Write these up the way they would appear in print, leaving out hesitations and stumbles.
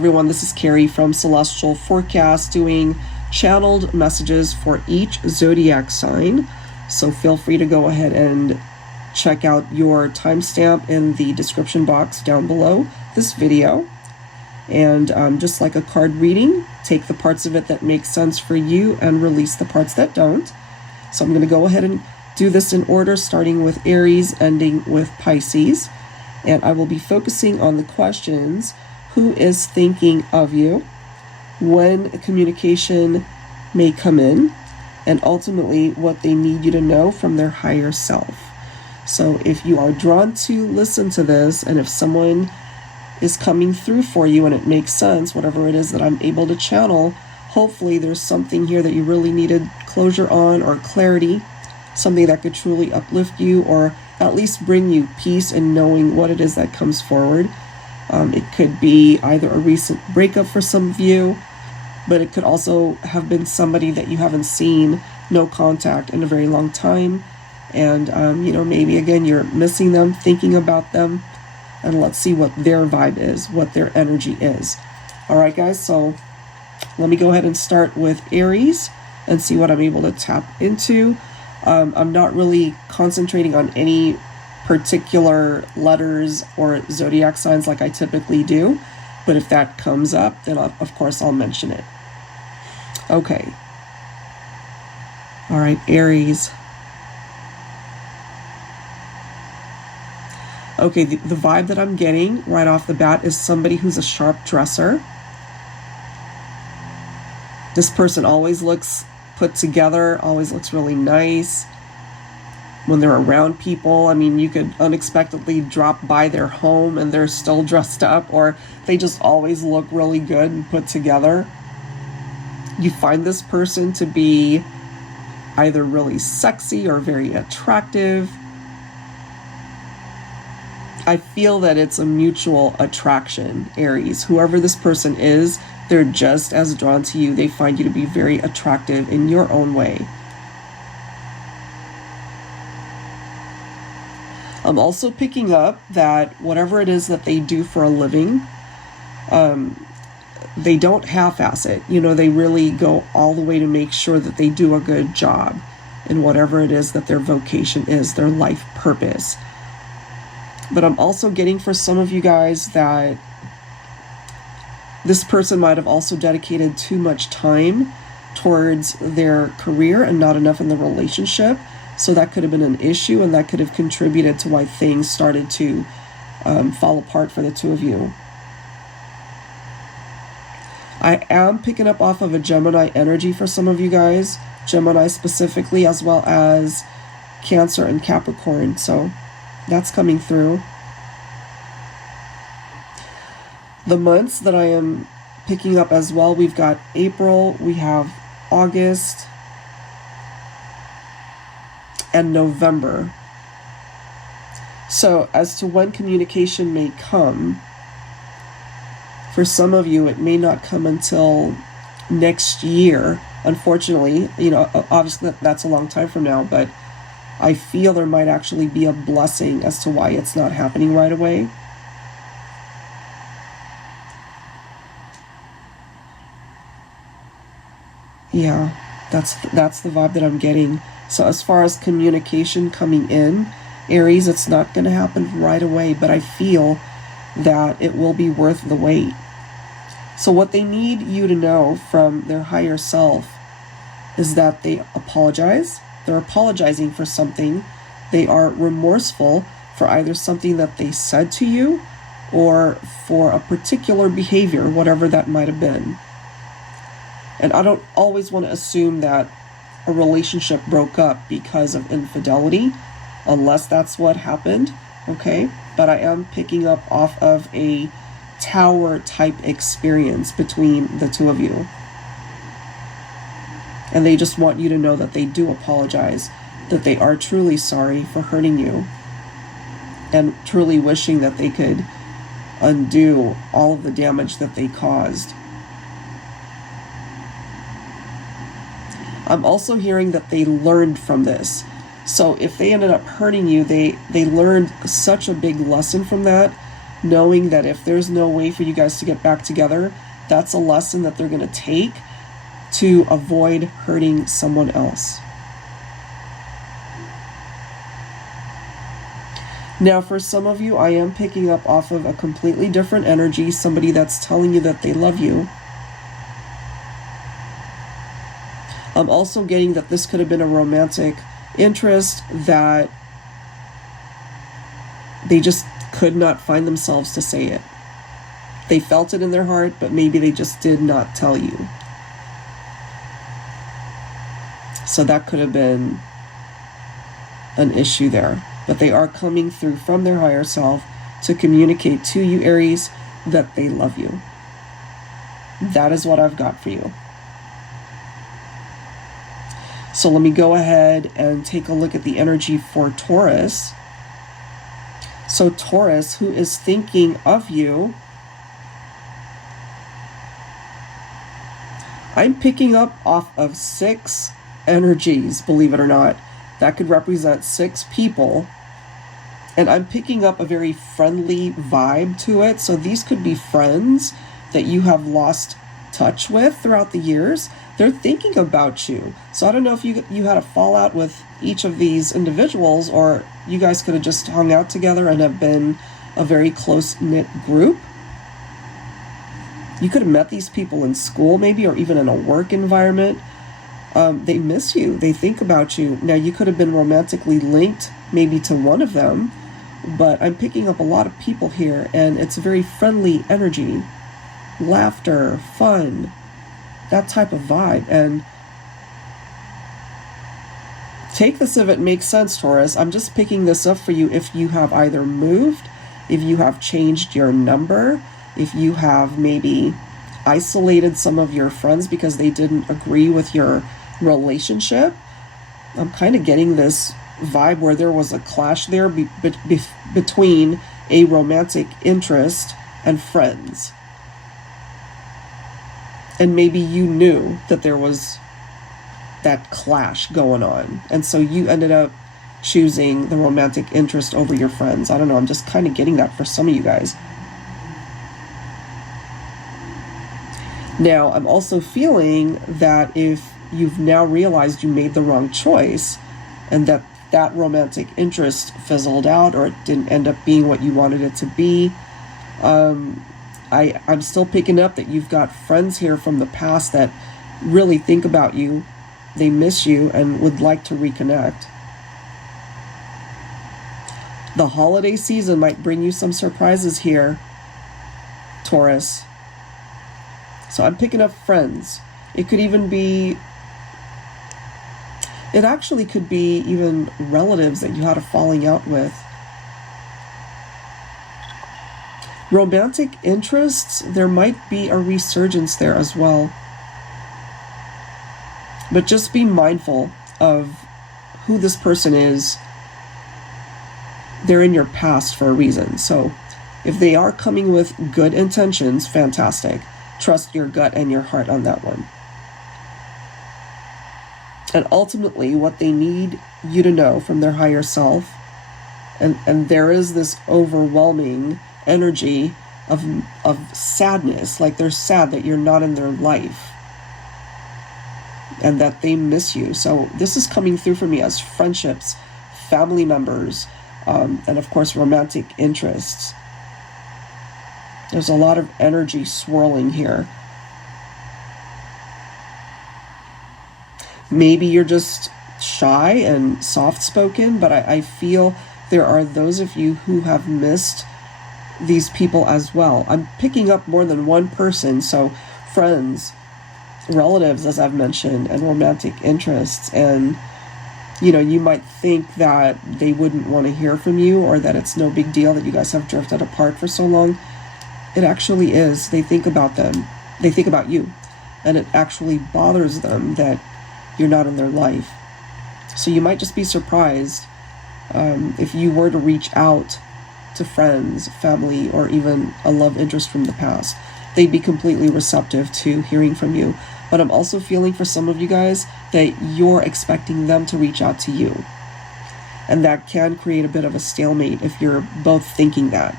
everyone, this is Carrie from Celestial Forecast doing channeled messages for each zodiac sign. So feel free to go ahead and check out your timestamp in the description box down below this video. And just like a card reading, take the parts of it that make sense for you and release the parts that don't. So I'm going to go ahead and do this in order, starting with Aries, ending with Pisces. And I will be focusing on the questions: who is thinking of you, when communication may come in, and ultimately what they need you to know from their higher self. So if you are drawn to listen to this, and if someone is coming through for you and it makes sense, whatever it is that I'm able to channel, hopefully there's something here that you really needed closure on, or clarity, something that could truly uplift you, or at least bring you peace in knowing what it is that comes forward. It could be either a recent breakup for some of you, but it could also have been somebody that you haven't seen, no contact in a very long time. And, maybe again, you're missing them, thinking about them, and let's see what their vibe is, what their energy is. All right, guys, so let me go ahead and start with Aries and see what I'm able to tap into. I'm not really concentrating on any particular letters or zodiac signs like I typically do, but if that comes up, then of course I'll mention it. Okay. All right, Aries. Okay, the vibe that I'm getting right off the bat is somebody who's a sharp dresser. This person always looks put together, always looks really nice when they're around people. I mean, you could unexpectedly drop by their home and they're still dressed up, or they just always look really good and put together. You find this person to be either really sexy or very attractive. I feel that it's a mutual attraction, Aries. Whoever this person is, they're just as drawn to you. They find you to be very attractive in your own way. I'm also picking up that whatever it is that they do for a living, they don't half-ass it. They really go all the way to make sure that they do a good job in whatever it is that their vocation is, their life purpose. But I'm also getting for some of you guys that this person might have also dedicated too much time towards their career and not enough in the relationship. So that could have been an issue, and that could have contributed to why things started to fall apart for the two of you. I am picking up off of a Gemini energy for some of you guys, Gemini specifically, as well as Cancer and Capricorn. So that's coming through. The months that I am picking up as well, we've got April, we have August, and November. So as to when communication may come, for some of you, it may not come until next year. Unfortunately, obviously that's a long time from now, but I feel there might actually be a blessing as to why it's not happening right away. Yeah, that's the vibe that I'm getting. So as far as communication coming in, Aries, it's not going to happen right away, but I feel that it will be worth the wait. So what they need you to know from their higher self is that they apologize. They're apologizing for something. They are remorseful for either something that they said to you or for a particular behavior, whatever that might have been. And I don't always want to assume that a relationship broke up because of infidelity, unless that's what happened, okay? But I am picking up off of a tower type experience between the two of you. And they just want you to know that they do apologize, that they are truly sorry for hurting you, and truly wishing that they could undo all of the damage that they caused. I'm also hearing that they learned from this. So if they ended up hurting you, they learned such a big lesson from that knowing that if there's no way for you guys to get back together, that's a lesson that they're going to take to avoid hurting someone else. Now, for some of you, I am picking up off of a completely different energy, somebody that's telling you that they love you. I'm also getting that this could have been a romantic interest that they just could not find themselves to say it. They felt it in their heart, but maybe they just did not tell you. So that could have been an issue there. But they are coming through from their higher self to communicate to you, Aries, that they love you. That is what I've got for you. So let me go ahead and take a look at the energy for Taurus. So Taurus, who is thinking of you, I'm picking up off of 6 energies, believe it or not. That could represent 6 people. And I'm picking up a very friendly vibe to it. So these could be friends that you have lost touch with throughout the years. They're thinking about you. So I don't know if you had a fallout with each of these individuals, or you guys could have just hung out together and have been a very close-knit group. You could have met these people in school maybe, or even in a work environment. They miss you. They think about you. Now, you could have been romantically linked maybe to one of them, but I'm picking up a lot of people here, and it's a very friendly energy. Laughter, fun, that type of vibe. And take this if it makes sense, Taurus. I'm just picking this up for you if you have either moved, if you have changed your number, if you have maybe isolated some of your friends because they didn't agree with your relationship. I'm kind of getting this vibe where there was a clash there between a romantic interest and friends. And maybe you knew that there was that clash going on. And so you ended up choosing the romantic interest over your friends. I don't know. I'm just kind of getting that for some of you guys. Now, I'm also feeling that if you've now realized you made the wrong choice and that that romantic interest fizzled out, or it didn't end up being what you wanted it to be, I'm still picking up that you've got friends here from the past that really think about you, they miss you, and would like to reconnect. The holiday season might bring you some surprises here, Taurus. So I'm picking up friends. It could even be, it actually could be even relatives that you had a falling out with. Romantic interests, there might be a resurgence there as well. But just be mindful of who this person is. They're in your past for a reason. So if they are coming with good intentions, fantastic. Trust your gut and your heart on that one. And ultimately, what they need you to know from their higher self, and there is this overwhelming energy of sadness, like they're sad that you're not in their life and that they miss you. So this is coming through for me as friendships, family members, and of course romantic interests. There's a lot of energy swirling here. Maybe you're just shy and soft-spoken, but I feel there are those of you who have missed these people as well. I'm picking up more than one person, so friends, relatives, as I've mentioned, and romantic interests. And, you know, you might think that they wouldn't want to hear from you, or that it's no big deal that you guys have drifted apart for so long. It actually is. They think about them. They think about you. And it actually bothers them that you're not in their life. So you might just be surprised if you were to reach out to friends, family, or even a love interest from the past. They'd be completely receptive to hearing from you. But I'm also feeling for some of you guys that you're expecting them to reach out to you. And that can create a bit of a stalemate if you're both thinking that.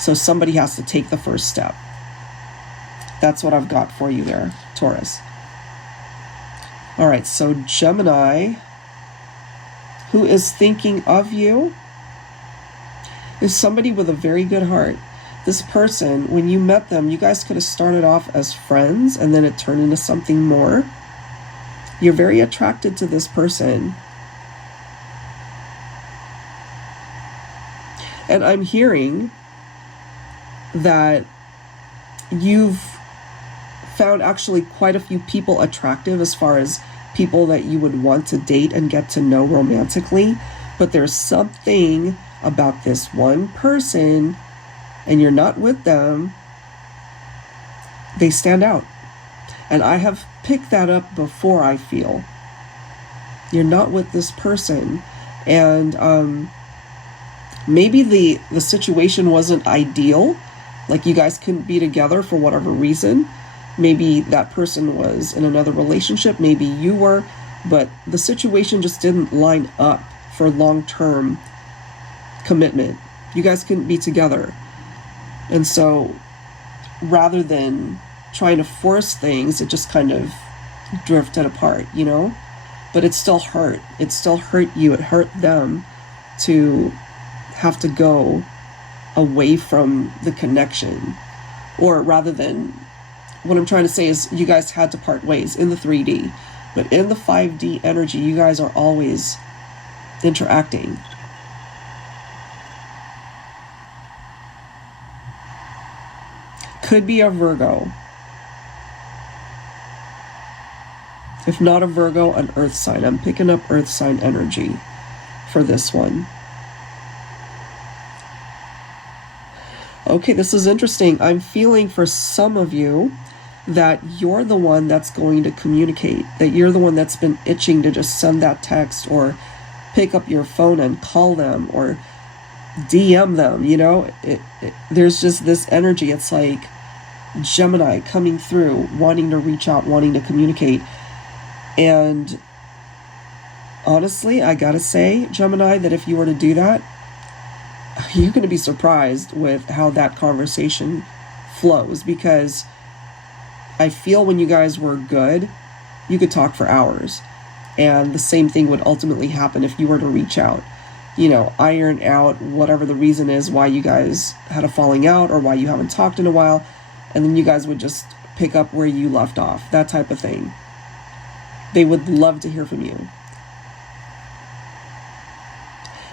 So somebody has to take the first step. That's what I've got for you there, Taurus. All right, so Gemini, who is thinking of you, is somebody with a very good heart. This person, when you met them, you guys could have started off as friends and then it turned into something more. You're very attracted to this person. And I'm hearing that you've found actually quite a few people attractive as far as people that you would want to date and get to know romantically. But there's something about this one person, and you're not with them, they stand out. And I have picked that up before, I feel. You're not with this person. And maybe the situation wasn't ideal. Like you guys couldn't be together for whatever reason. Maybe that person was in another relationship. Maybe you were. But the situation just didn't line up for long-term commitment. You guys couldn't be together. And so rather than trying to force things, it just kind of drifted apart, you know? But it still hurt. It still hurt you. It hurt them to have to go away from the connection. Or rather than, what I'm trying to say is you guys had to part ways in the 3D. But in the 5D energy, you guys are always interacting. Could be a Virgo. If not a Virgo, an earth sign. I'm picking up earth sign energy for this one. Okay, this is interesting. I'm feeling for some of you that you're the one that's going to communicate, that you're the one that's been itching to just send that text or pick up your phone and call them or DM them, you know? There's just this energy. It's like Gemini coming through, wanting to reach out, wanting to communicate. And honestly, I gotta say, Gemini, that if you were to do that, you're going to be surprised with how that conversation flows, because I feel when you guys were good, you could talk for hours. And the same thing would ultimately happen if you were to reach out, you know, iron out whatever the reason is why you guys had a falling out or why you haven't talked in a while. And then you guys would just pick up where you left off, that type of thing. They would love to hear from you.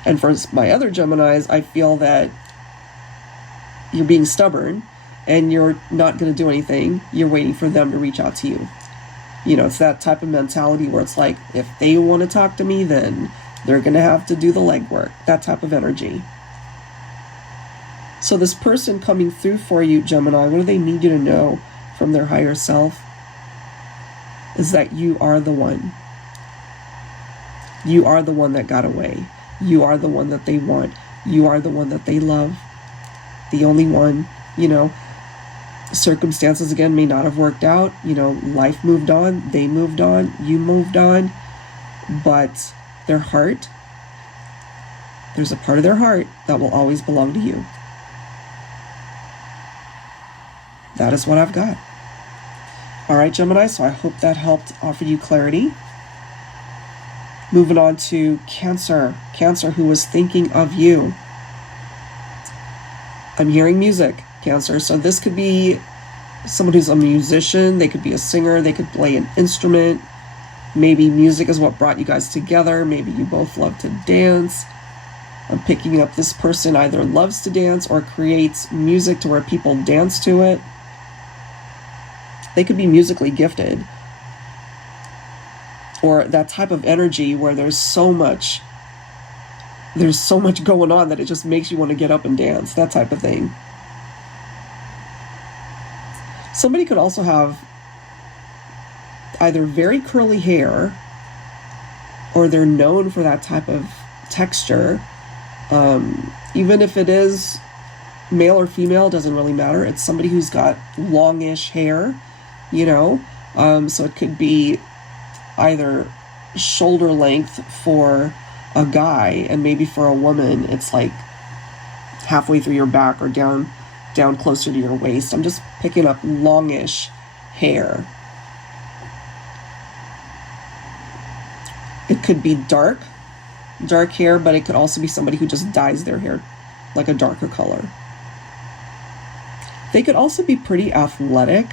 And for my other Geminis, I feel that you're being stubborn and you're not going to do anything. You're waiting for them to reach out to you. You know, it's that type of mentality where it's like, if they want to talk to me, then they're going to have to do the legwork. That type of energy. So this person coming through for you, Gemini, what do they need you to know from their higher self? Is that you are the one. You are the one that got away. You are the one that they want. You are the one that they love. The only one, you know. Circumstances, again, may not have worked out. You know, life moved on. They moved on. You moved on. But their heart, there's a part of their heart that will always belong to you. That is what I've got. All right, Gemini, so I hope that helped offer you clarity. Moving on to Cancer. Cancer, who was thinking of you. I'm hearing music, Cancer. So this could be someone who's a musician. They could be a singer. They could play an instrument. Maybe music is what brought you guys together. Maybe you both love to dance. I'm picking up this person either loves to dance or creates music to where people dance to it. They could be musically gifted. Or that type of energy where there's so much going on that it just makes you want to get up and dance, that type of thing. Somebody could also have either very curly hair, or they're known for that type of texture. Even if it is male or female, doesn't really matter. It's somebody who's got longish hair, you know. So it could be either shoulder length for a guy, and maybe for a woman it's like halfway through your back or down down closer to your waist. I'm just picking up longish hair. It could be dark hair, but it could also be somebody who just dyes their hair like a darker color. They could also be pretty athletic.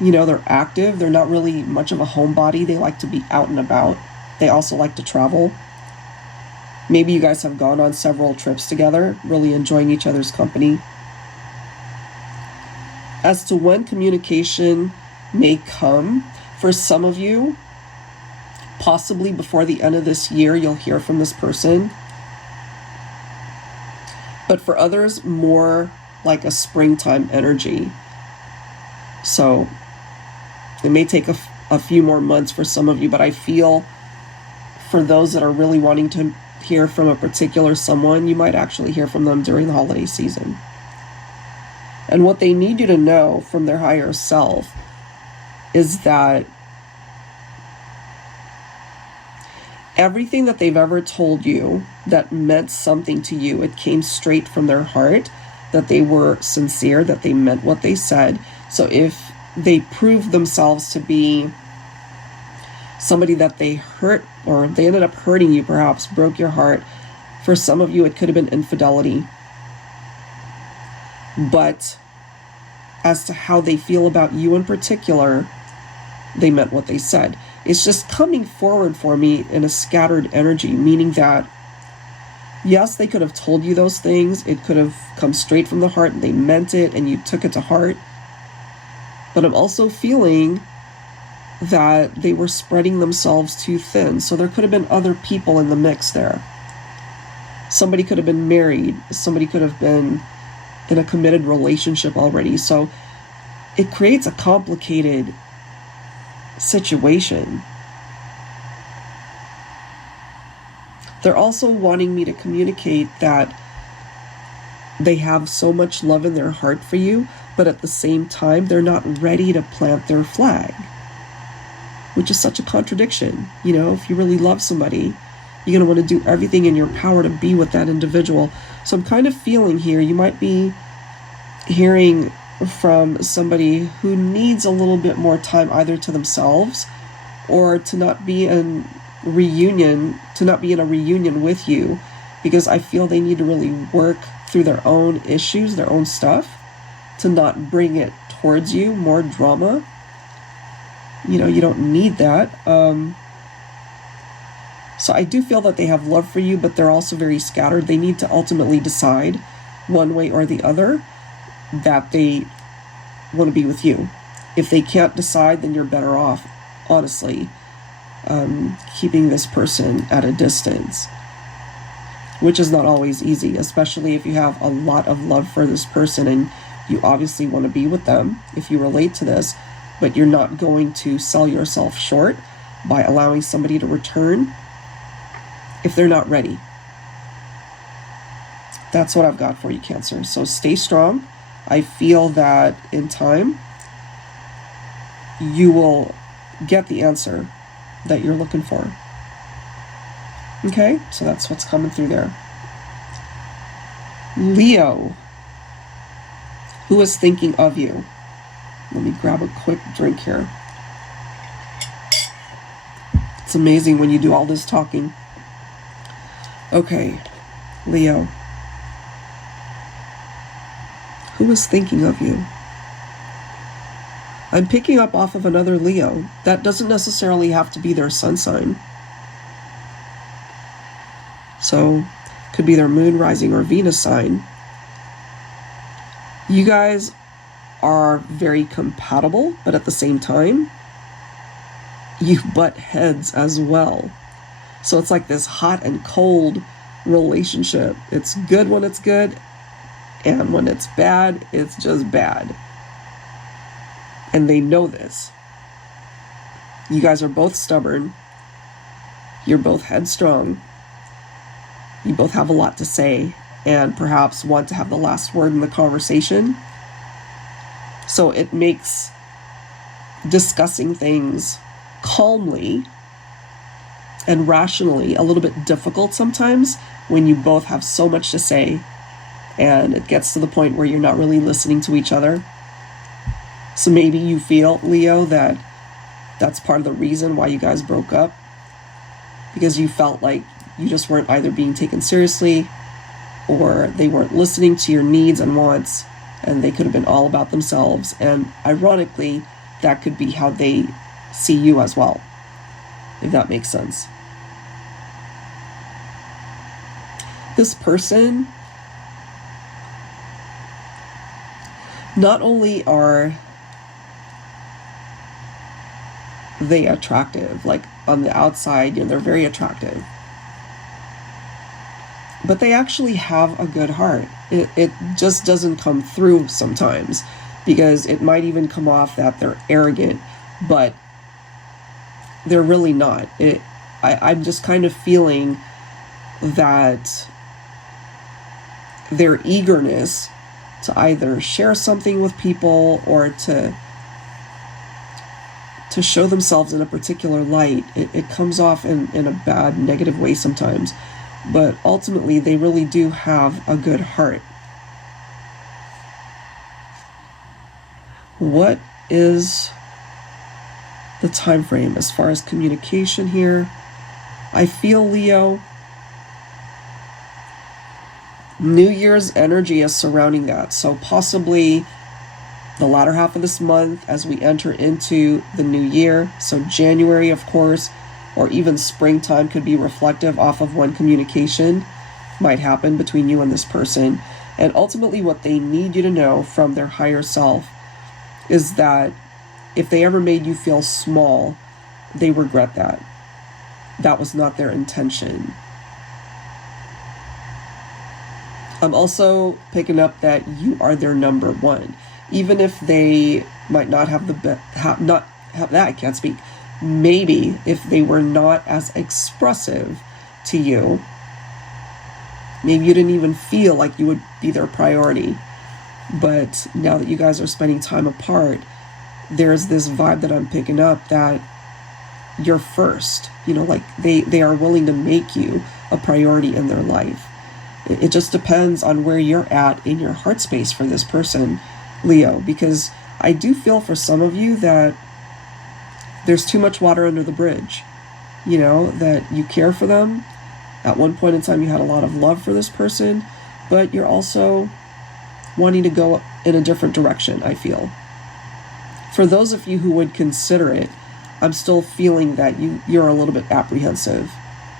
You know, they're active. They're not really much of a homebody. They like to be out and about. They also like to travel. Maybe you guys have gone on several trips together, really enjoying each other's company. As to when communication may come, for some of you, possibly before the end of this year, you'll hear from this person. But for others, more like a springtime energy. So it may take a few more months for some of you, but I feel for those that are really wanting to hear from a particular someone, you might actually hear from them during the holiday season. And what they need you to know from their higher self is that everything that they've ever told you that meant something to you, it came straight from their heart, that they were sincere, that they meant what they said. So if they proved themselves to be somebody that they hurt, or they ended up hurting you, perhaps broke your heart, for some of you it could have been infidelity. But as to how they feel about you in particular, they meant what they said. It's just coming forward for me in a scattered energy, meaning that, yes, they could have told you those things. It could have come straight from the heart and they meant it and you took it to heart. But I'm also feeling that they were spreading themselves too thin. So there could have been other people in the mix there. Somebody could have been married. Somebody could have been in a committed relationship already. So it creates a complicated situation. They're also wanting me to communicate that they have so much love in their heart for you, but at the same time, they're not ready to plant their flag, which is such a contradiction. You know, if you really love somebody, you're going to want to do everything in your power to be with that individual. So I'm kind of feeling here, you might be hearing from somebody who needs a little bit more time either to themselves or to not be in a reunion with you, because I feel they need to really work through their own issues, their own stuff, to not bring it towards you, more drama. You know, you don't need that. So I do feel that they have love for you, but they're also very scattered. They need to ultimately decide one way or the other that they want to be with you. If they can't decide, then you're better off, honestly, keeping this person at a distance, which is not always easy, especially if you have a lot of love for this person and you obviously want to be with them if you relate to this, but you're not going to sell yourself short by allowing somebody to return if they're not ready. That's what I've got for you, Cancer. So stay strong. I feel that in time, you will get the answer that you're looking for. Okay, so that's what's coming through there. Leo, who is thinking of you? Let me grab a quick drink here. It's amazing when you do all this talking. Okay, Leo, who is thinking of you? I'm picking up off of another Leo. That doesn't necessarily have to be their sun sign. So, could be their moon, rising, or Venus sign. You guys are very compatible, but at the same time, you butt heads as well. So it's like this hot and cold relationship. It's good when it's good, and when it's bad, it's just bad. And they know this. You guys are both stubborn. You're both headstrong. You both have a lot to say and perhaps want to have the last word in the conversation. So it makes discussing things calmly and rationally a little bit difficult sometimes when you both have so much to say and it gets to the point where you're not really listening to each other. So maybe you feel, Leo, that that's part of the reason why you guys broke up, because you felt like you just weren't either being taken seriously or they weren't listening to your needs and wants, and they could have been all about themselves. And ironically, that could be how they see you as well, if that makes sense. This person, not only are they attractive, like on the outside, they're very attractive, but they actually have a good heart. It just doesn't come through sometimes, because it might even come off that they're arrogant, but they're really not. I'm just kind of feeling that their eagerness to either share something with people or to show themselves in a particular light, it comes off in a bad, negative way sometimes. But ultimately, they really do have a good heart. What is the time frame as far as communication here? I feel, Leo, New Year's energy is surrounding that. So possibly the latter half of this month as we enter into the new year. So January, of course, or even springtime could be reflective off of when communication might happen between you and this person. And ultimately what they need you to know from their higher self is that if they ever made you feel small, they regret that. That was not their intention. I'm also picking up that you are their number one. Even if they might not have I can't speak. Maybe if they were not as expressive to you, maybe you didn't even feel like you would be their priority. But now that you guys are spending time apart, there's this vibe that I'm picking up that you're first. Like they are willing to make you a priority in their life. It just depends on where you're at in your heart space for this person, Leo, because I do feel for some of you that there's too much water under the bridge, that you care for them. At one point in time, you had a lot of love for this person, but you're also wanting to go in a different direction, I feel. For those of you who would consider it, I'm still feeling that you're a little bit apprehensive.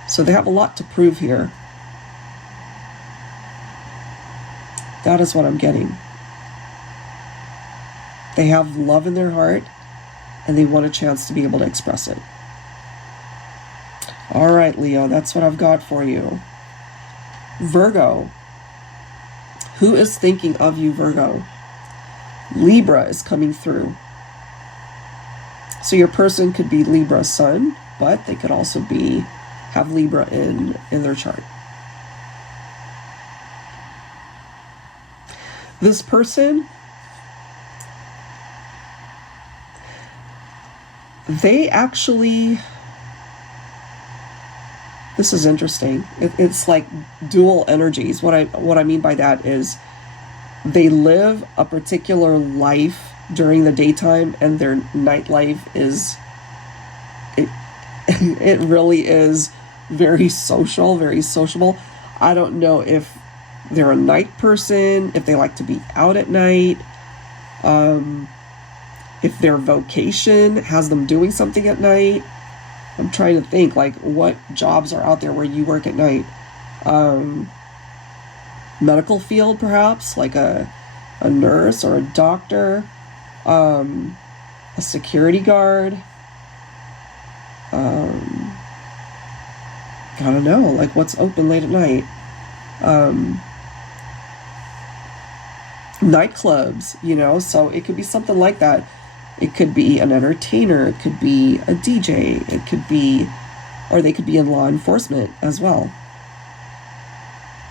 So they have a lot to prove here. That is what I'm getting. They have love in their heart, and they want a chance to be able to express it. All right, Leo, that's what I've got for you. Virgo. Who is thinking of you, Virgo? Libra is coming through. So your person could be Libra sun, but they could also have Libra in their chart. This person, they actually, this is interesting. It's like dual energies. What I mean by that is they live a particular life during the daytime, and their nightlife is, it really is very social, very sociable. I don't know if they're a night person, if they like to be out at night, if their vocation has them doing something at night. I'm trying to think, like, what jobs are out there where you work at night? Medical field, perhaps, like a nurse or a doctor, a security guard. I don't know, like what's open late at night? Nightclubs, so it could be something like that. It could be an entertainer, it could be a DJ, it could be, or they could be in law enforcement as well.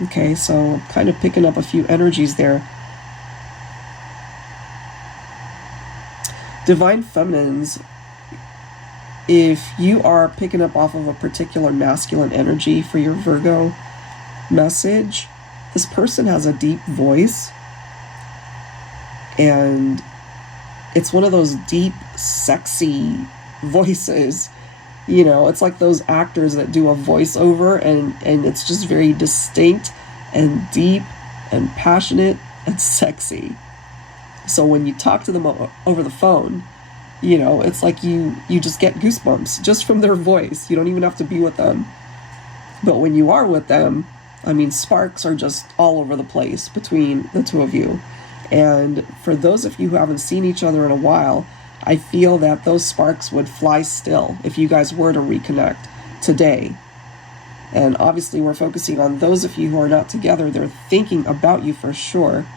Okay, so kind of picking up a few energies there. Divine Feminines, if you are picking up off of a particular masculine energy for your Virgo message, This person has a deep voice, and it's one of those deep, sexy voices. You know, it's like those actors that do a voiceover, and it's just very distinct and deep and passionate and sexy. So when you talk to them over the phone, you know, it's like you just get goosebumps just from their voice. You don't even have to be with them. But when you are with them, I mean, sparks are just all over the place between the two of you. And for those of you who haven't seen each other in a while, I feel that those sparks would fly still if you guys were to reconnect today. And obviously we're focusing on those of you who are not together. They're thinking about you for sure.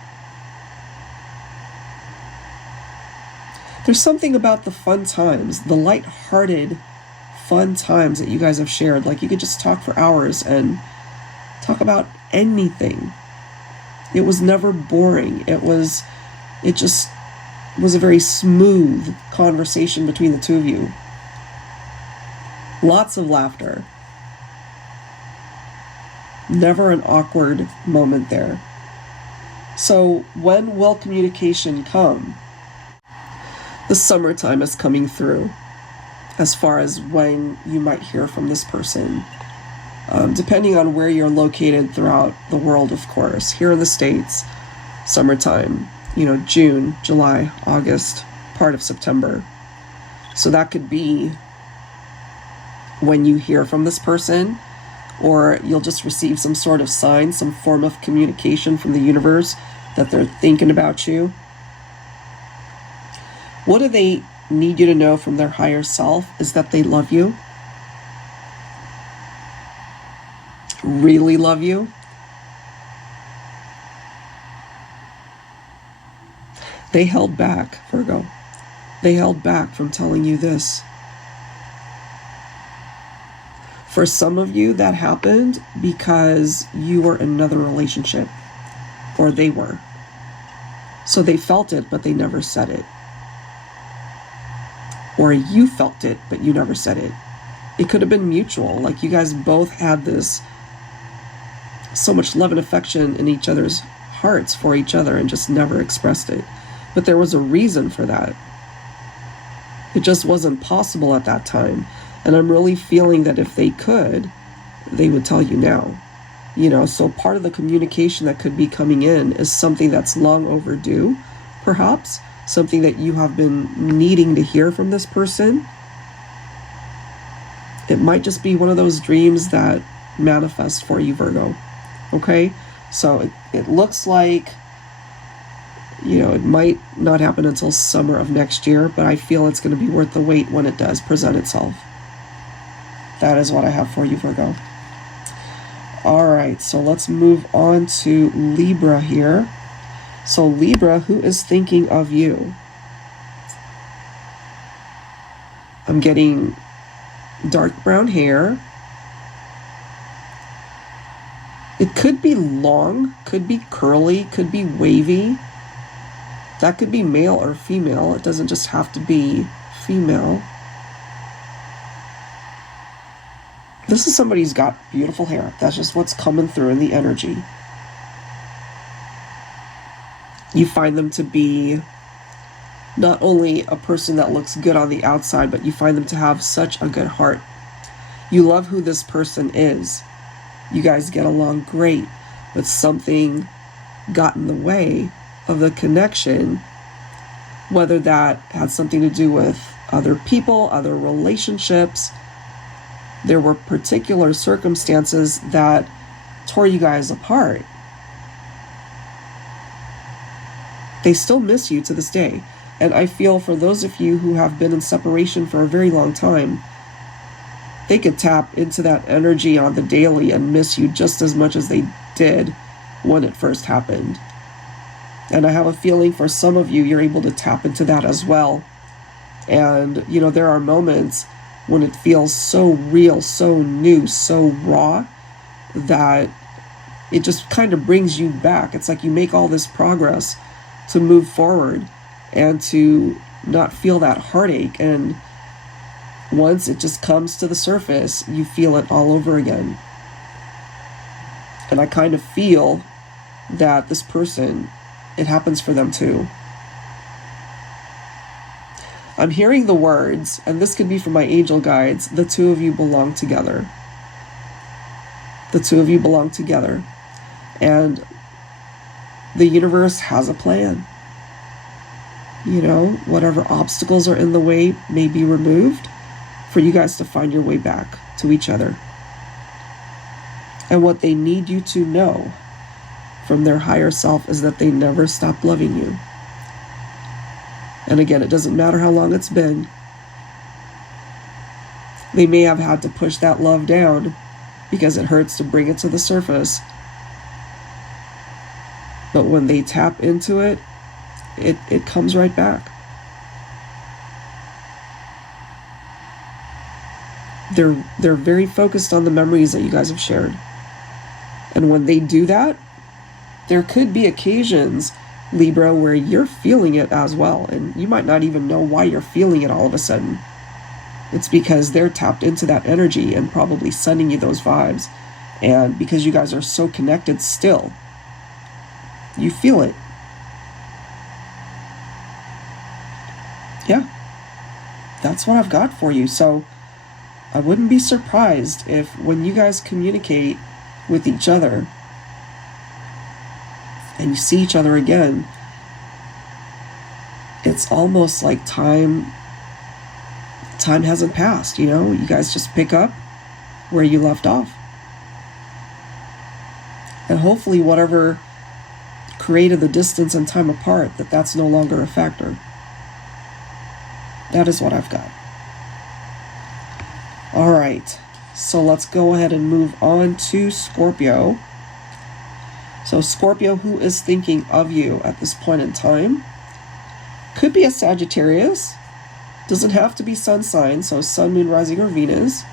There's something about the fun times, the light-hearted fun times that you guys have shared. Like, you could just talk for hours and talk about anything. It was never boring. It just was a very smooth conversation between the two of you. Lots of laughter. Never an awkward moment there. So when will communication come? The summertime is coming through as far as when you might hear from this person. Depending on where you're located throughout the world, of course. Here in the States, summertime, you know, June, July, August, part of September. So that could be when you hear from this person, or you'll just receive some sort of sign, some form of communication from the universe that they're thinking about you. What do they need you to know from their higher self is that they love you. Really love you. They held back, Virgo. They held back from telling you this. For some of you, that happened because you were in another relationship, or they were. So they felt it, but they never said it. Or you felt it, but you never said it. It could have been mutual. Like, you guys both had this so much love and affection in each other's hearts for each other and just never expressed it. But there was a reason for that. It just wasn't possible at that time. And I'm really feeling that if they could, they would tell you now. You know, so part of the communication that could be coming in is something that's long overdue, perhaps. Something that you have been needing to hear from this person. It might just be one of those dreams that manifest for you, Virgo. Okay? So it looks like, you know, it might not happen until summer of next year, but I feel it's going to be worth the wait when it does present itself. That is what I have for you, Virgo. All right, so let's move on to Libra here. So Libra, who is thinking of you? I'm getting dark brown hair. It could be long, could be curly, could be wavy. That could be male or female. It doesn't just have to be female. This is somebody who's got beautiful hair. That's just what's coming through in the energy. You find them to be not only a person that looks good on the outside, but you find them to have such a good heart. You love who this person is. You guys get along great, but something got in the way of the connection, whether that had something to do with other people, other relationships. There were particular circumstances that tore you guys apart. They still miss you to this day. And I feel for those of you who have been in separation for a very long time, they could tap into that energy on the daily and miss you just as much as they did when it first happened. And I have a feeling for some of you, you're able to tap into that as well. And, you know, there are moments when it feels so real, so new, so raw, that it just kind of brings you back. It's like you make all this progress to move forward and to not feel that heartache. And once it just comes to the surface, you feel it all over again. And I kind of feel that this person, it happens for them too. I'm hearing the words, and this could be from my angel guides, the two of you belong together. The two of you belong together. And the universe has a plan. You know, whatever obstacles are in the way may be removed for you guys to find your way back to each other. And what they need you to know from their higher self is that they never stop loving you. And again, it doesn't matter how long it's been. They may have had to push that love down because it hurts to bring it to the surface. But when they tap into it, it comes right back. They're very focused on the memories that you guys have shared. And when they do that, there could be occasions, Libra, where you're feeling it as well, and you might not even know why you're feeling it all of a sudden. It's because they're tapped into that energy and probably sending you those vibes. And because you guys are so connected still, you feel it. Yeah, that's what I've got for you. So I wouldn't be surprised if when you guys communicate with each other and you see each other again, it's almost like time hasn't passed, you know? You guys just pick up where you left off. And hopefully whatever created the distance and time apart, that's no longer a factor. That is what I've got. All right, so let's go ahead and move on to Scorpio. So Scorpio, who is thinking of you at this point in time? Could be a Sagittarius. Doesn't have to be sun sign, so sun, moon, rising, or Venus.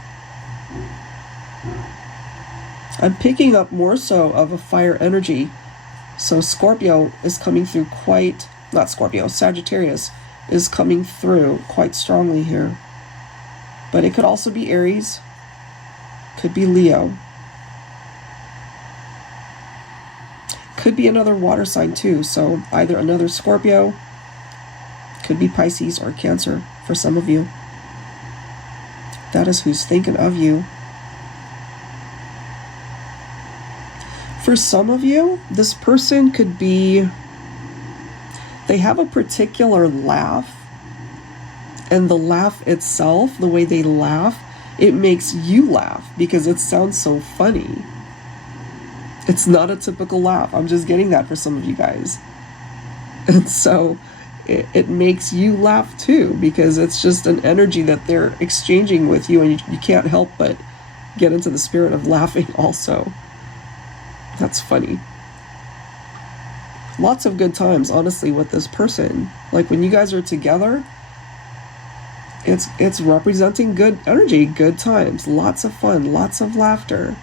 I'm picking up more so of a fire energy. So Scorpio is coming through Sagittarius is coming through quite strongly here. But it could also be Aries, could be Leo. Could be another water sign too, so either another Scorpio, could be Pisces or Cancer for some of you. That is who's thinking of you. For some of you, this person could be, they have a particular laugh, and the laugh itself, the way they laugh, it makes you laugh because it sounds so funny. It's not a typical laugh. I'm just getting that for some of you guys. And so it makes you laugh too, because it's just an energy that they're exchanging with you, and you can't help but get into the spirit of laughing also. That's funny. Lots of good times, honestly, with this person. Like when you guys are together, it's representing good energy, good times, lots of fun, lots of laughter.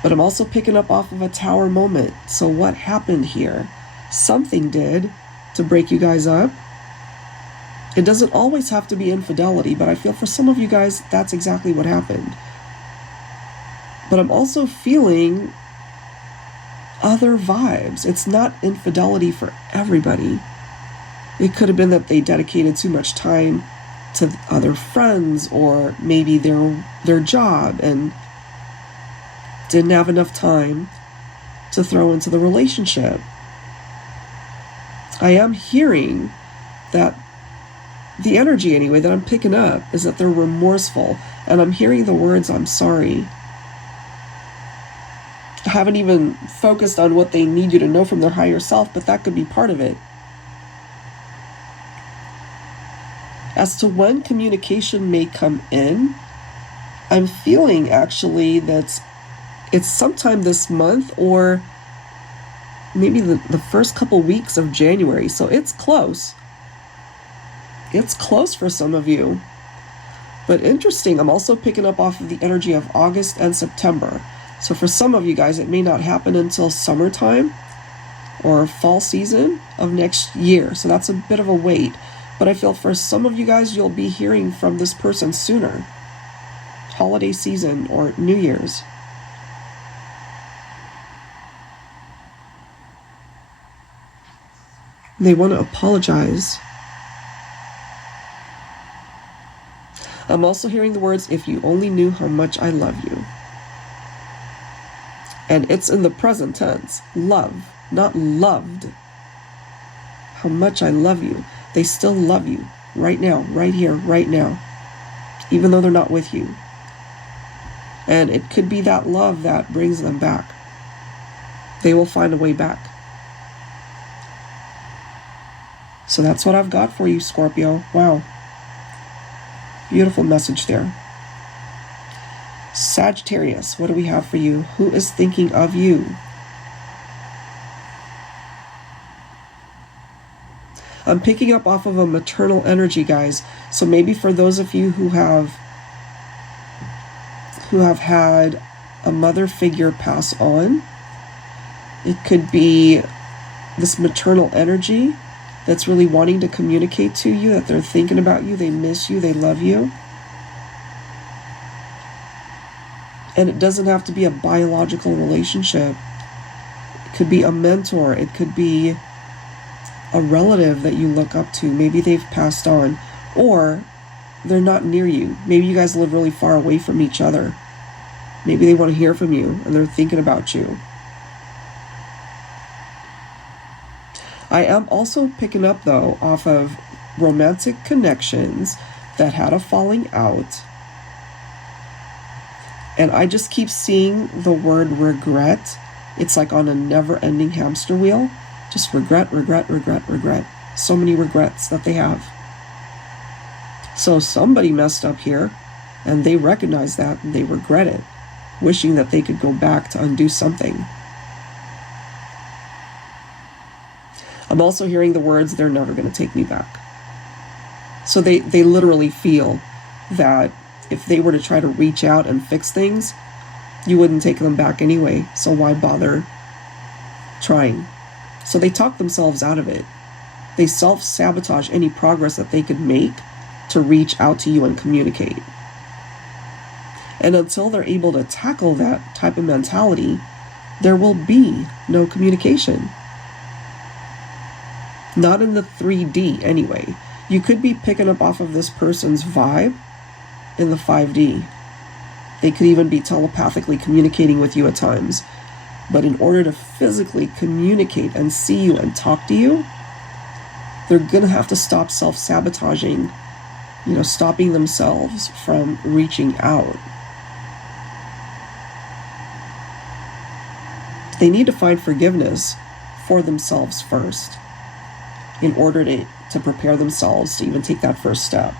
But I'm also picking up off of a tower moment. So what happened here? Something did to break you guys up. It doesn't always have to be infidelity, but I feel for some of you guys, that's exactly what happened. But I'm also feeling other vibes. It's not infidelity for everybody. It could have been that they dedicated too much time to other friends, or maybe their job, and didn't have enough time to throw into the relationship. I am hearing that the energy, anyway, that I'm picking up is that they're remorseful, and I'm hearing the words, "I'm sorry." I haven't even focused on what they need you to know from their higher self, but that could be part of it. As to when communication may come in, I'm feeling actually that it's sometime this month, or maybe the first couple weeks of January. So it's close. It's close for some of you. But interesting, I'm also picking up off of the energy of August and September. So for some of you guys, it may not happen until summertime or fall season of next year. So that's a bit of a wait. But I feel for some of you guys, you'll be hearing from this person sooner. Holiday season or New Year's. They want to apologize. I'm also hearing the words, if you only knew how much I love you. And it's in the present tense. Love, not loved. How much I love you. They still love you right now, right here, right now, even though they're not with you. And it could be that love that brings them back. They will find a way back. So that's what I've got for you, Scorpio. Wow. Beautiful message there. Sagittarius, what do we have for you? Who is thinking of you? I'm picking up off of a maternal energy, guys. So maybe for those of you who have had a mother figure pass on, it could be this maternal energy that's really wanting to communicate to you that they're thinking about you, they miss you, they love you. And it doesn't have to be a biological relationship. It could be a mentor. It could be a relative that you look up to. Maybe they've passed on, or they're not near you. Maybe you guys live really far away from each other. Maybe they want to hear from you and they're thinking about you. I am also picking up, though, off of romantic connections that had a falling out. And I just keep seeing the word regret. It's like on a never-ending hamster wheel. Just regret, regret, regret, regret. So many regrets that they have. So somebody messed up here, and they recognize that, and they regret it, wishing that they could go back to undo something. I'm also hearing the words, they're never going to take me back. So they literally feel that if they were to try to reach out and fix things, you wouldn't take them back anyway. So why bother trying? So they talk themselves out of it. They self-sabotage any progress that they could make to reach out to you and communicate. And until they're able to tackle that type of mentality, there will be no communication. Not in the 3D anyway. You could be picking up off of this person's vibe in the 5D. They could even be telepathically communicating with you at times. But in order to physically communicate and see you and talk to you, they're going to have to stop self-sabotaging, stopping themselves from reaching out. They need to find forgiveness for themselves first in order to prepare themselves to even take that first step.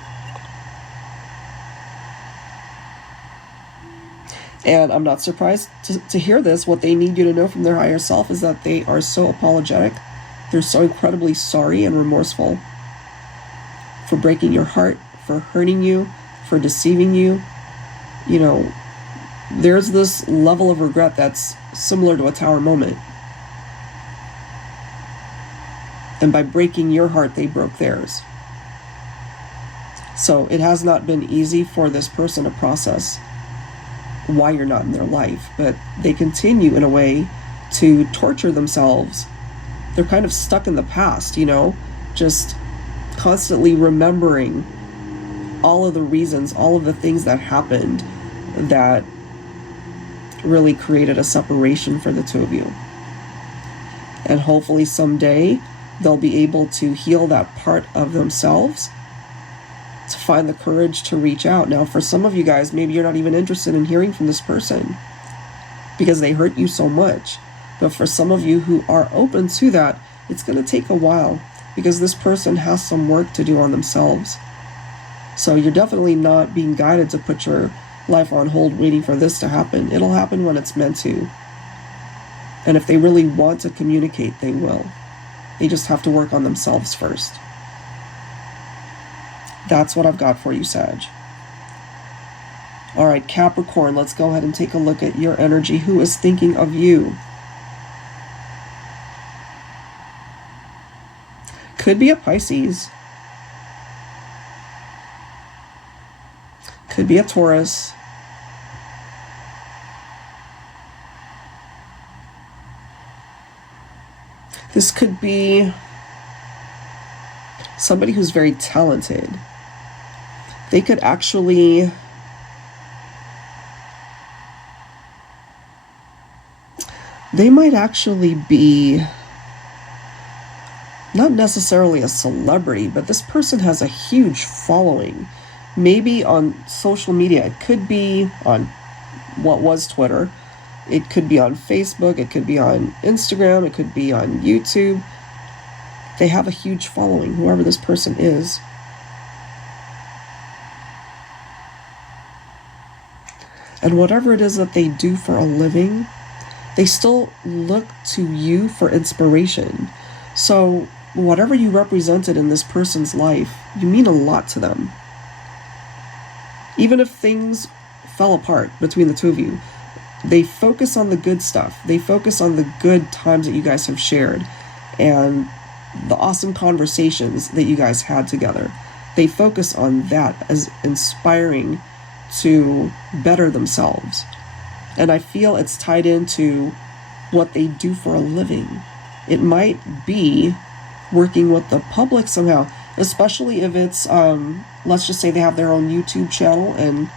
And I'm not surprised to hear this. What they need you to know from their higher self is that they are so apologetic. They're so incredibly sorry and remorseful for breaking your heart, for hurting you, for deceiving you. There's this level of regret that's similar to a tower moment. And by breaking your heart, they broke theirs. So it has not been easy for this person to process why you're not in their life, but they continue in a way to torture themselves. They're kind of stuck in the past, just constantly remembering all of the reasons, all of the things that happened that really created a separation for the two of you. And hopefully someday they'll be able to heal that part of themselves, to find the courage to reach out. Now, for some of you guys, maybe you're not even interested in hearing from this person because they hurt you so much. But for some of you who are open to that, it's going to take a while because this person has some work to do on themselves. So you're definitely not being guided to put your life on hold waiting for this to happen. It'll happen when it's meant to. And if they really want to communicate, they will. They just have to work on themselves first. That's what I've got for you, Sag. All right, Capricorn, let's go ahead and take a look at your energy. Who is thinking of you? Could be a Pisces. Could be a Taurus. This could be somebody who's very talented. They could actually, they might actually be not necessarily a celebrity, but this person has a huge following. Maybe on social media. It could be on what was Twitter. It could be on Facebook. It could be on Instagram. It could be on YouTube. They have a huge following, whoever this person is. And whatever it is that they do for a living, they still look to you for inspiration. So whatever you represented in this person's life, you mean a lot to them. Even if things fell apart between the two of you, they focus on the good stuff. They focus on the good times that you guys have shared and the awesome conversations that you guys had together. They focus on that as inspiring to better themselves. And I feel it's tied into what they do for a living. It might be working with the public somehow, especially if it's, let's just say they have their own YouTube channel and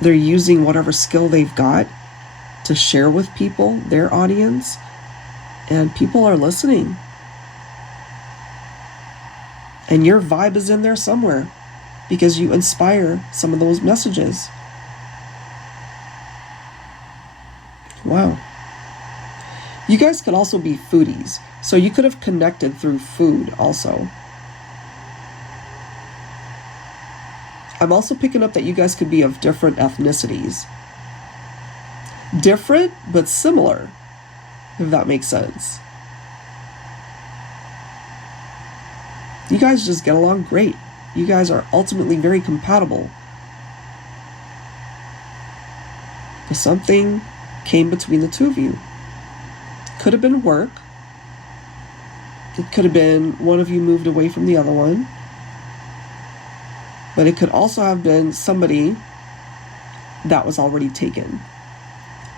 they're using whatever skill they've got to share with people, their audience, and people are listening. And your vibe is in there somewhere because you inspire some of those messages. Wow. You guys could also be foodies, so you could have connected through food also. I'm also picking up that you guys could be of different ethnicities. Different, but similar, if that makes sense. You guys just get along great. You guys are ultimately very compatible. But something came between the two of you. Could have been work. It could have been one of you moved away from the other one. But it could also have been somebody that was already taken.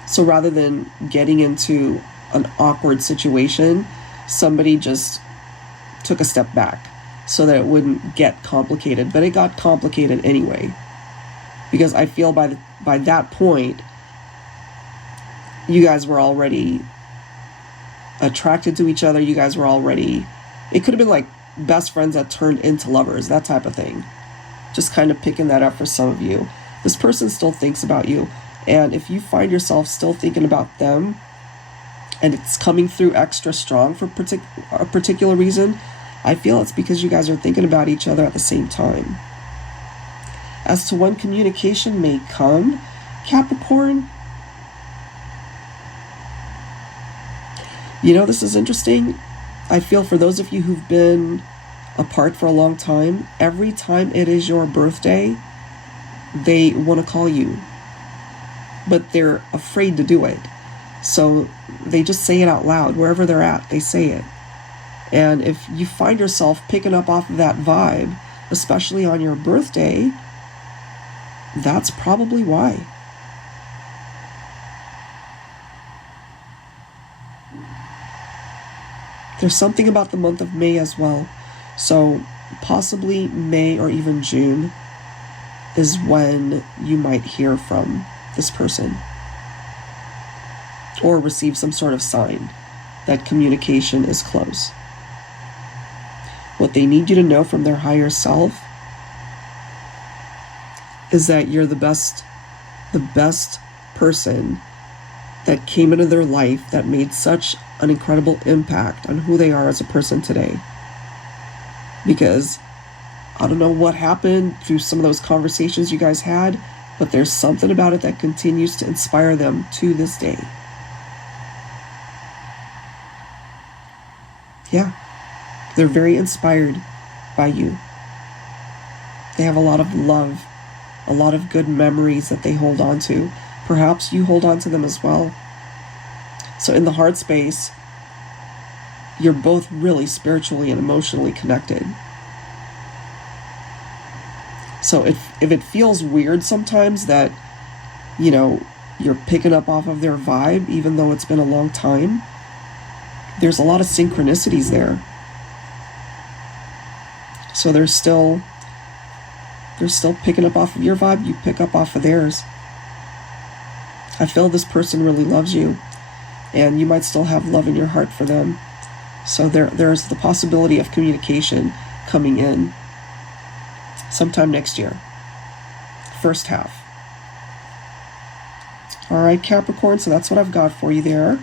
So rather than getting into an awkward situation, somebody just took a step back so that it wouldn't get complicated. But it got complicated anyway. Because I feel by that point, you guys were already attracted to each other. You guys were already, it could have been like best friends that turned into lovers, that type of thing. Just kind of picking that up for some of you. This person still thinks about you. And if you find yourself still thinking about them and it's coming through extra strong for a particular reason, I feel it's because you guys are thinking about each other at the same time. As to when communication may come, Capricorn, you know, this is interesting. I feel for those of you who've been apart for a long time, every time it is your birthday, they want to call you, but they're afraid to do it. So they just say it out loud. Wherever they're at, they say it. And if you find yourself picking up off of that vibe, especially on your birthday, that's probably why. There's something about the month of May as well. So possibly May or even June is when you might hear from this person or receive some sort of sign that communication is close. What they need you to know from their higher self is that you're the best person that came into their life that made such an incredible impact on who they are as a person today. Because I don't know what happened through some of those conversations you guys had, but there's something about it that continues to inspire them to this day. Yeah, they're very inspired by you. They have a lot of love, a lot of good memories that they hold on to. Perhaps you hold on to them as well. So in the heart space, you're both really spiritually and emotionally connected. So if it feels weird sometimes that, you know, you're picking up off of their vibe, even though it's been a long time, There's a lot of synchronicities there. So they're still picking up off of your vibe. You pick up off of theirs. I feel this person really loves you, and you might still have love in your heart for them. So there's the possibility of communication coming in sometime next year, first half. All right, Capricorn, so that's what I've got for you there.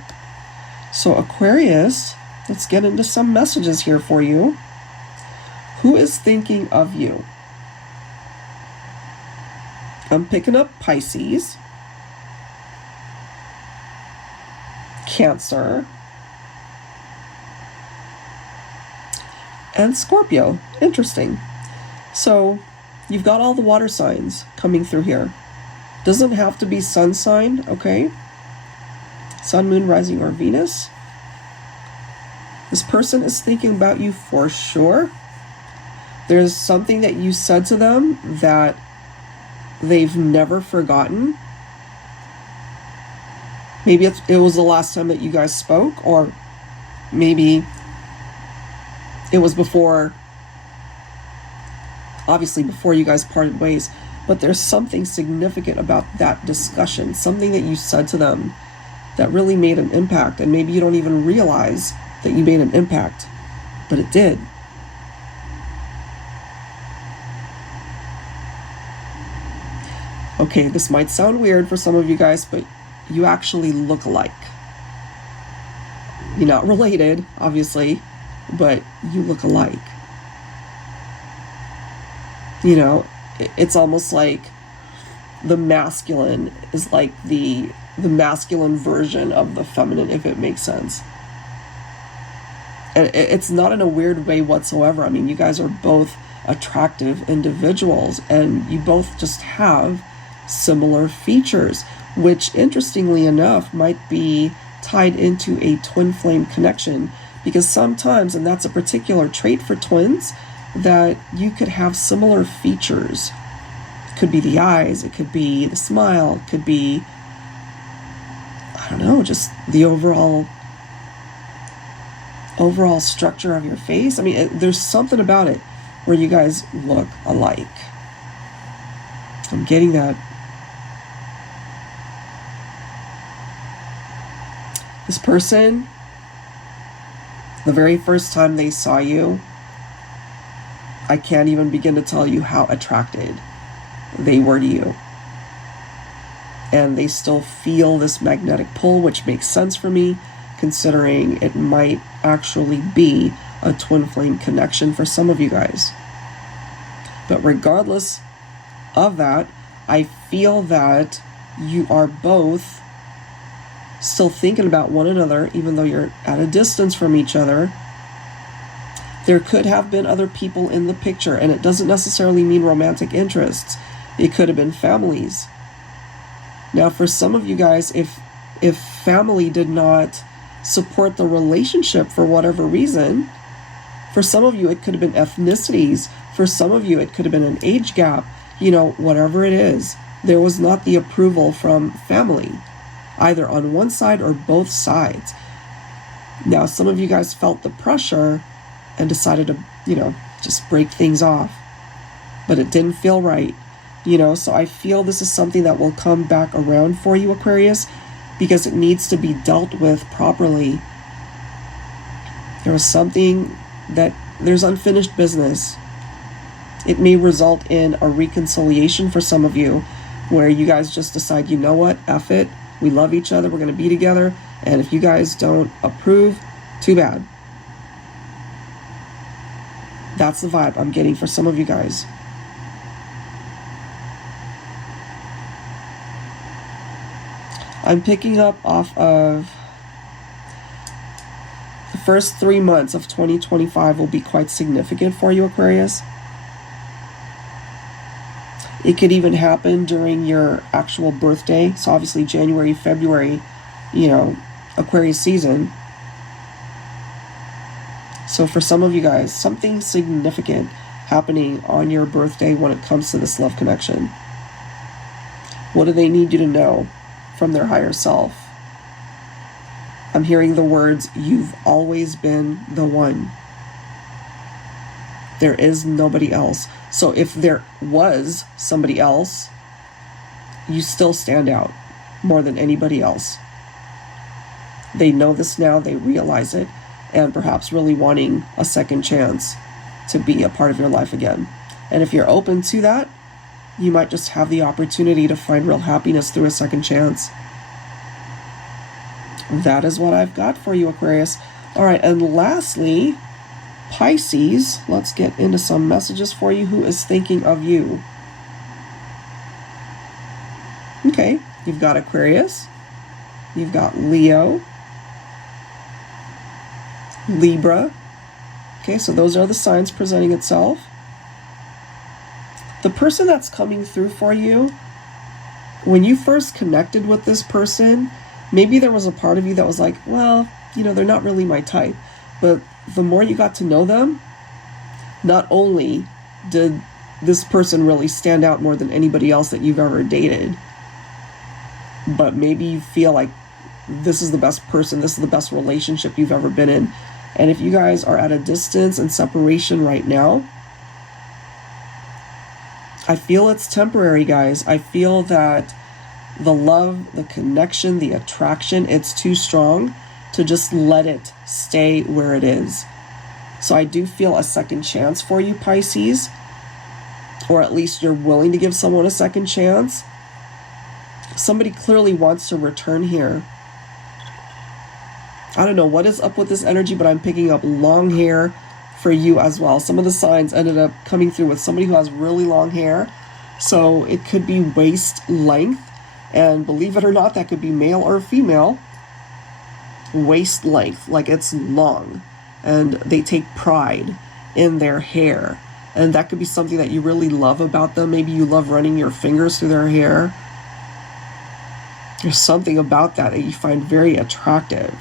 So Aquarius, let's get into some messages here for you. Who is thinking of you? I'm picking up Pisces, Cancer, and Scorpio. Interesting. So you've got all the water signs coming through here. Doesn't have to be sun sign, okay? Sun, moon, rising, or Venus. This person is thinking about you for sure. There's something that you said to them that they've never forgotten. Maybe it was the last time that you guys spoke, or maybe it was before, obviously before you guys parted ways. But there's something significant about that discussion, something that you said to them that really made an impact, and maybe you don't even realize that you made an impact, but it did. Okay, this might sound weird for some of you guys, but you actually look alike. You're not related, obviously, but you look alike. You know, it's almost like the masculine is like the masculine version of the feminine, if it makes sense. And it's not in a weird way whatsoever. I mean, you guys are both attractive individuals, and you both just have similar features, which interestingly enough might be tied into a twin flame connection, because sometimes, and that's a particular trait for twins, that you could have similar features. It could be the eyes, it could be the smile, it could be, I don't know, just the overall structure of your face. I mean, there's something about it where you guys look alike. I'm getting that. This person, the very first time they saw you, I can't even begin to tell you how attracted they were to you. And they still feel this magnetic pull, which makes sense for me, considering it might actually be a twin flame connection for some of you guys. But regardless of that, I feel that you are both still thinking about one another, even though you're at a distance from each other. There could have been other people in the picture, and it doesn't necessarily mean romantic interests. It could have been families. Now, for some of you guys, if family did not support the relationship for whatever reason, for some of you it could have been ethnicities, for some of you it could have been an age gap, you know, whatever it is, there was not the approval from family, either on one side or both sides. Now, some of you guys felt the pressure and decided to, you know, just break things off, but it didn't feel right, you know. So I feel this is something that will come back around for you, Aquarius, because it needs to be dealt with properly. There was something that there's unfinished business. It may result in a reconciliation for some of you, where you guys just decide, you know what, F it, we love each other, we're going to be together, and if you guys don't approve, too bad. That's the vibe I'm getting for some of you guys. I'm picking up off of the first 3 months of 2025 will be quite significant for you, Aquarius. It could even happen during your actual birthday. So obviously January, February, you know, Aquarius season. So for some of you guys, something significant happening on your birthday when it comes to this love connection. What do they need you to know from their higher self? I'm hearing the words, you've always been the one. There is nobody else. So if there was somebody else, you still stand out more than anybody else. They know this now, they realize it, and perhaps really wanting a second chance to be a part of your life again. And if you're open to that, you might just have the opportunity to find real happiness through a second chance. That is what I've got for you, Aquarius. All right, and lastly, Pisces, let's get into some messages for you. Who is thinking of you? Okay, you've got Aquarius, you've got Leo, Libra. Okay, so those are the signs presenting itself. The person that's coming through for you, when you first connected with this person, maybe there was a part of you that was like, well, you know, they're not really my type. But the more you got to know them, not only did this person really stand out more than anybody else that you've ever dated, but maybe you feel like this is the best person, this is the best relationship you've ever been in. And if you guys are at a distance and separation right now, I feel it's temporary, guys. I feel that the love, the connection, the attraction, it's too strong to just let it stay where it is. So I do feel a second chance for you, Pisces, or at least you're willing to give someone a second chance. Somebody clearly wants to return here. I don't know what is up with this energy, but I'm picking up long hair for you as well. Some of the signs ended up coming through with somebody who has really long hair. So it could be waist length. And believe it or not, that could be male or female. Waist length, like it's long. And they take pride in their hair. And that could be something that you really love about them. Maybe you love running your fingers through their hair. There's something about that you find very attractive.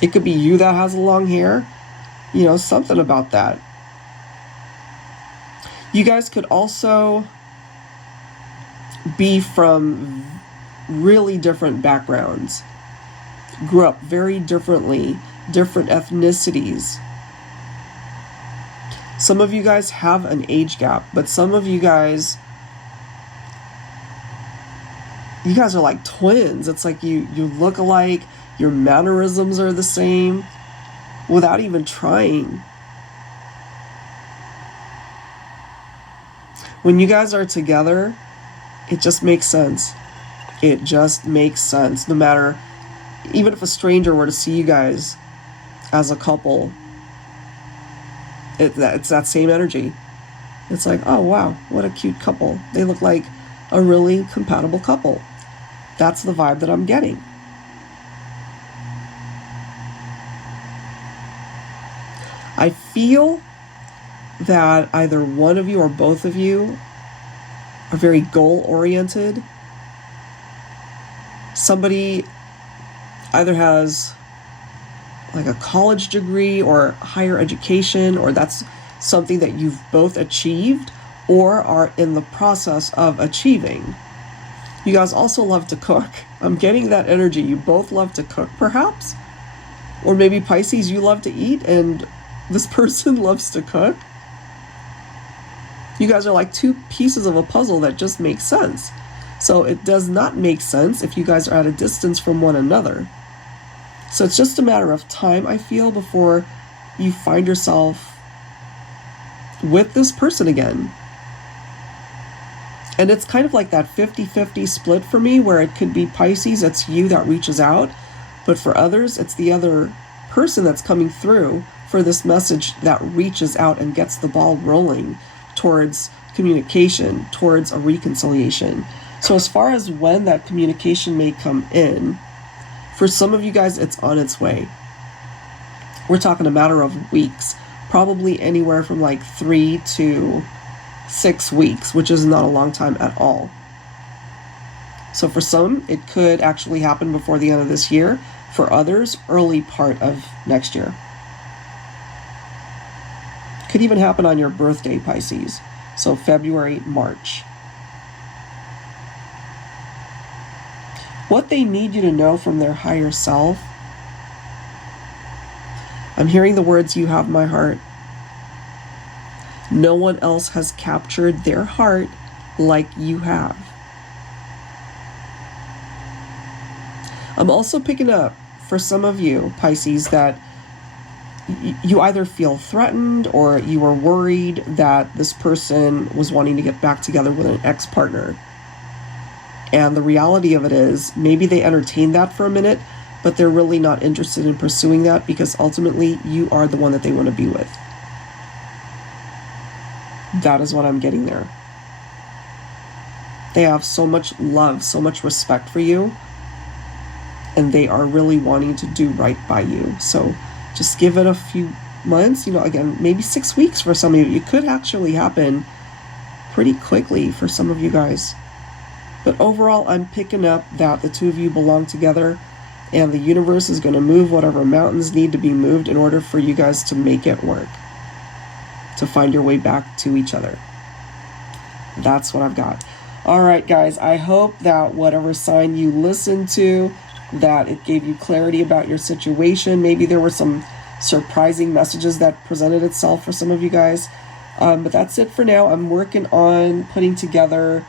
It could be you that has long hair. You know, something about that. You guys could also be from really different backgrounds. Grew up very differently, different ethnicities. Some of you guys have an age gap, but some of you guys are like twins. It's like you look alike, your mannerisms are the same without even trying. When you guys are together, it just makes sense. It just makes sense. No matter, even if a stranger were to see you guys as a couple, it's that same energy. It's like, oh wow, what a cute couple. They look like a really compatible couple. That's the vibe that I'm getting. I feel that either one of you or both of you are very goal-oriented. Somebody either has like a college degree or higher education, or that's something that you've both achieved or are in the process of achieving. You guys also love to cook. I'm getting that energy. You both love to cook, perhaps? Or maybe Pisces, you love to eat and this person loves to cook. You guys are like two pieces of a puzzle that just make sense. So it does not make sense if you guys are at a distance from one another. So it's just a matter of time, I feel, before you find yourself with this person again. And it's kind of like that 50-50 split for me, where it could be Pisces, it's you that reaches out, but for others, it's the other person that's coming through for this message that reaches out and gets the ball rolling towards communication, towards a reconciliation. So as far as when that communication may come in, for some of you guys, it's on its way. We're talking a matter of weeks, probably anywhere from like 3 to 6 weeks, which is not a long time at all. So for some, it could actually happen before the end of this year. For others, early part of next year. Could even happen on your birthday, Pisces. So February, March. What they need you to know from their higher self I'm hearing the words, you have my heart. No one else has captured their heart like you have. I'm also picking up for some of you, Pisces, that you either feel threatened or you are worried that this person was wanting to get back together with an ex-partner. And the reality of it is, maybe they entertained that for a minute, but they're really not interested in pursuing that because ultimately you are the one that they want to be with. That is what I'm getting there. They have so much love, so much respect for you, and they are really wanting to do right by you. So just give it a few months, you know, again, maybe 6 weeks for some of you. It could actually happen pretty quickly for some of you guys. But overall, I'm picking up that the two of you belong together, and the universe is going to move whatever mountains need to be moved in order for you guys to make it work, to find your way back to each other. That's what I've got. All right, guys, I hope that whatever sign you listened to, that it gave you clarity about your situation. Maybe there were some surprising messages that presented itself for some of you guys. But that's it for now. I'm working on putting together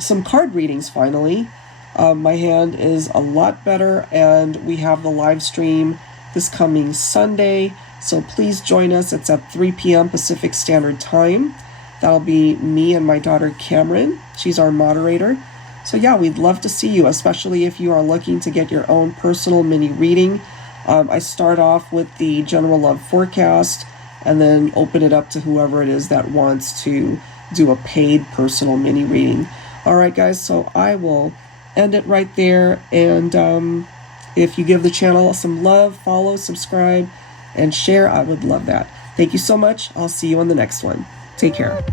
some card readings finally. My hand is a lot better, and we have the live stream this coming Sunday. So please join us. It's at 3 p.m. Pacific Standard Time. That'll be me and my daughter Cameron. She's our moderator. So yeah, we'd love to see you, especially if you are looking to get your own personal mini reading. I start off with the general love forecast and then open it up to whoever it is that wants to do a paid personal mini reading. All right, guys, so I will end it right there. And if you give the channel some love, follow, subscribe, and share, I would love that. Thank you so much. I'll see you on the next one. Take care.